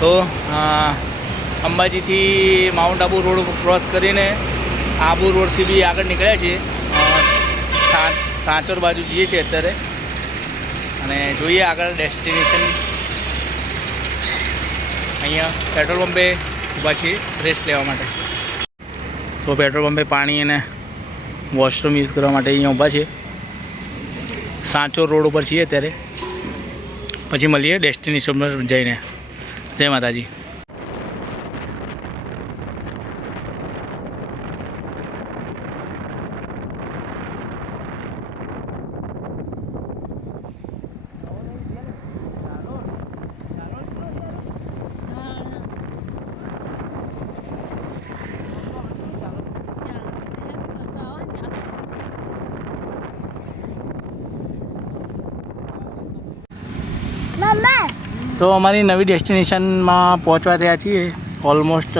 તો અંબાજીથી mount Abu road cross કરીને આબુ રોડથી બી આગળ નીકળ્યા છીએ, સાંચોર બાજુ જઈએ છીએ અત્યારે અને જોઈએ આગળ ડેસ્ટિનેશન. અહીંયા પેટ્રોલ પંપે ઊભા છીએ રેસ્ટ લેવા માટે. તો પેટ્રોલ પંપે પાણી અને વોશરૂમ યુઝ કરવા માટે અહીંયા ઊભા છીએ. સાંચોર રોડ ઉપર છીએ અત્યારે, પછી મળીએ ડેસ્ટિનેશન પર જઈને. જય માતાજી. તો અમારી નવી ડેસ્ટિનેશનમાં પહોંચવા થયા છીએ. ઓલમોસ્ટ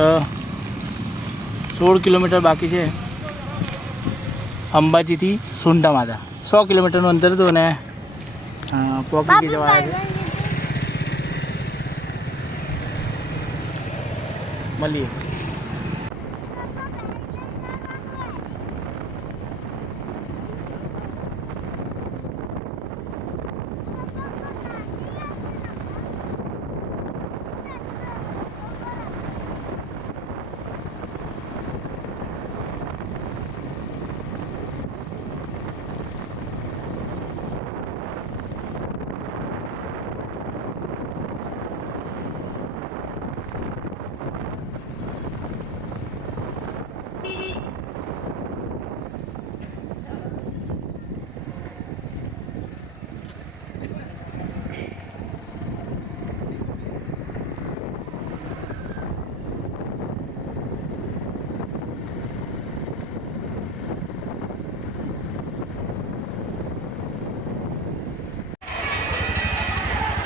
16 કિલોમીટર બાકી છે અંબાજીથી સુંઢા માતા. 100 કિલોમીટરનું અંતર હતું અને પહોંચી જવા છે. મળીએ.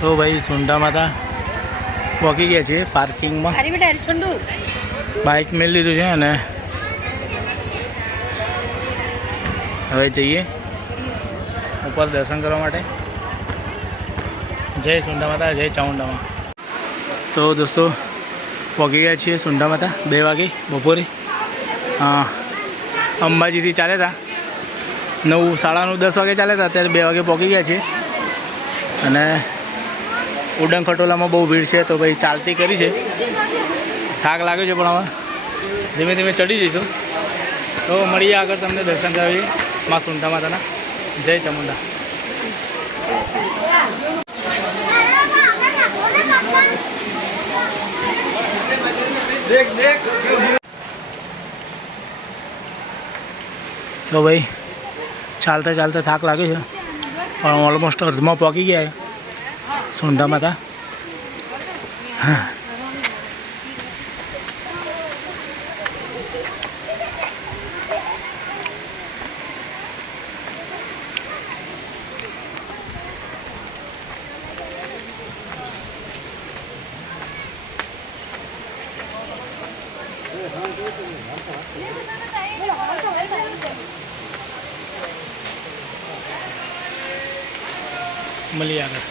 તો ભાઈ સુંઢા માતા પહોંચી ગયા છીએ પાર્કિંગમાં. બાઇક મેળવી લીધું છે અને હવે જઈએ ઉપર દર્શન કરવા માટે. જય સુંઢા માતા, જય ચામુંડામાં. તો દોસ્તો પહોંચી ગયા છીએ સુંઢા માતા 2 વાગે બપોરે. અંબાજીથી ચાલ્યા હતા 9, 10 વાગે ચાલ્યા હતા, અત્યારે 2 વાગે પહોંચી ગયા છીએ. અને ઉડન ખટોલામાં બહુ ભીડ છે તો ભાઈ ચાલતી કરી છે. થાક લાગ્યો છે પણ હવે ધીમે ધીમે ચડી જઈશું. તો મળીએ આગળ, તમને દર્શન કરાવીએ મા સુંઢા માતાના. જય ચામુંડા. તો ભાઈ ચાલતા ચાલતા થાક લાગે છે પણ ઓલમોસ્ટ અર્ધમાં પહોંચી ગયા સુંઢા માતા. મળીએ આગળ.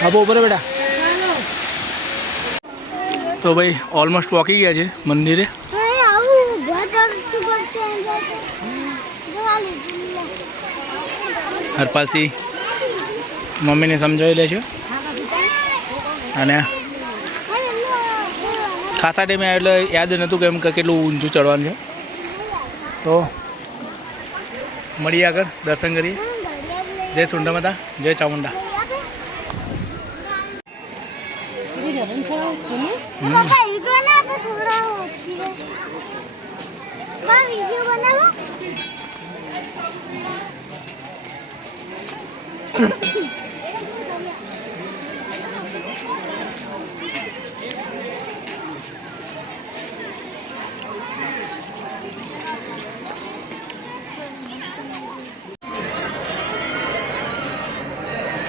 હા બહુ બરાબર બેટા. તો ભાઈ ઓલમોસ્ટ પહોંચી ગયા છે મંદિરે. હરપાલસિંહ મમ્મીને સમજાવી લે છે અને ખાસા ટાઈમે એટલે યાદ નહોતું કેમ કે કેટલું ઊંચું ચડવાનું છે. તો મળીએ આગળ, દર્શન કરીએ. જય સુંઢા માતા, જય ચામુંડા.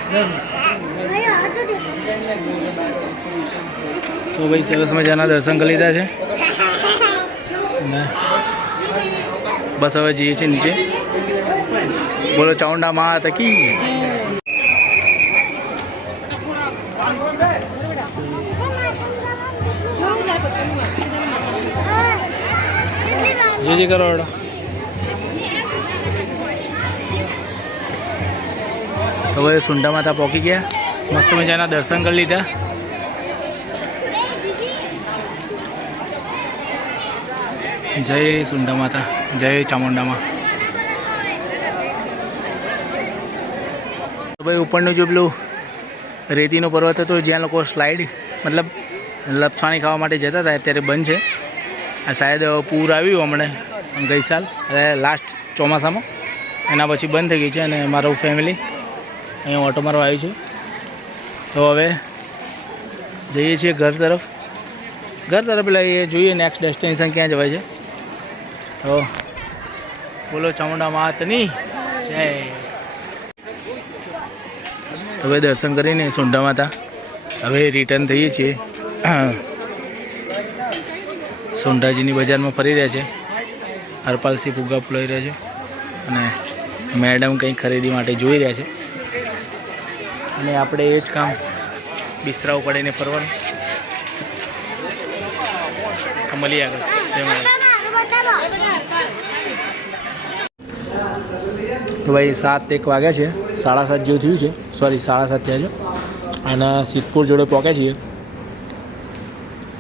તો ભાઈ સરસ મજાના દર્શન કરી લીધા છે અને બસ હવે જઈએ છીએ નીચે. બોલો ચાઉંડા માં તકી. જે કરો એડો. તો હવે સુંડા માતા પહોંચી ગયા, મસ્ત મજાના દર્શન કરી લીધા. જય સુંડા માતા, જય ચામુંડામાં. તો ભાઈ ઉપરનું જો પેલું રેતીનો પર્વત હતો જ્યાં લોકો સ્લાઇડ મતલબ લપસણી ખાવા માટે જતા હતા અત્યારે બંધ છે. આ શાયદ પૂર આવ્યું હમણાં ગઈ સાલ એટલે લાસ્ટ ચોમાસામાં, એના પછી બંધ થઈ ગઈ છે. અને મારું ફેમિલી અહીંયા ઓટો મારવા આવ્યું છે. તો હવે જઈએ છીએ ઘર તરફ એટલે એ જોઈએ નેક્સ્ટ ડેસ્ટિનેશન ક્યાં જવાય છે. તો બોલો ચામુંડા માતની જય. તો હવે દર્શન કરીને સુંડા માતા હવે રિટર્ન થઈએ છીએ. સુંડાજીની બજારમાં ફરી રહ્યા છે. હરપાલસિંહ ફુગ્ગા ફૂલાઈ રહ્યા છે અને મેડમ કંઈ ખરીદી માટે જોઈ રહ્યા છે. અને આપણે એ જ કામ બિસરા ઉપાડીને ફરવાનું. મળીએ આગળ. તો ભાઈ 7:01 વાગ્યા છે, 7:30 જેવું થયું છે. સોરી 7:30 થયા છે. અને સિદ્ધપુર જોડે પહોંચ્યા છીએ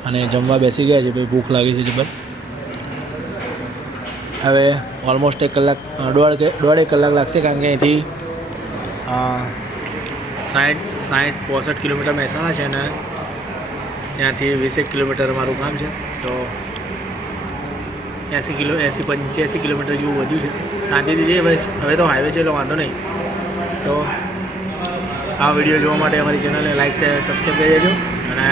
અને જમવા બેસી ગયા છે. ભાઈ ભૂખ લાગી છે જબર. હવે ઓલમોસ્ટ 1 કલાક દોઢ કલાક લાગશે, કારણ કે અહીંથી 60-65 કિલોમીટર મહેસાણા છે અને ત્યાંથી 20 કિલોમીટર મારું કામ છે. તો 80-85 કિલોમીટર જેવું વધ્યું છે. શાંતિથી જઈએ. હવે તો હાઈવે છે એટલે વાંધો નહીં. તો આ વિડીયો જોવા માટે અમારી ચેનલને લાઈક શેર સબસ્ક્રાઈબ કરી દેજો અને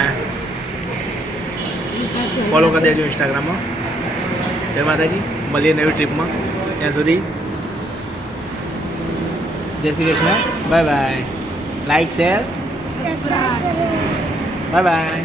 ફોલો કરી દેજો ઇન્સ્ટાગ્રામમાં. જય માતાજી. મળીએ નવી ટ્રીપમાં. ત્યાં સુધી જય Shri Krishna. Bye bye. Like share bye bye.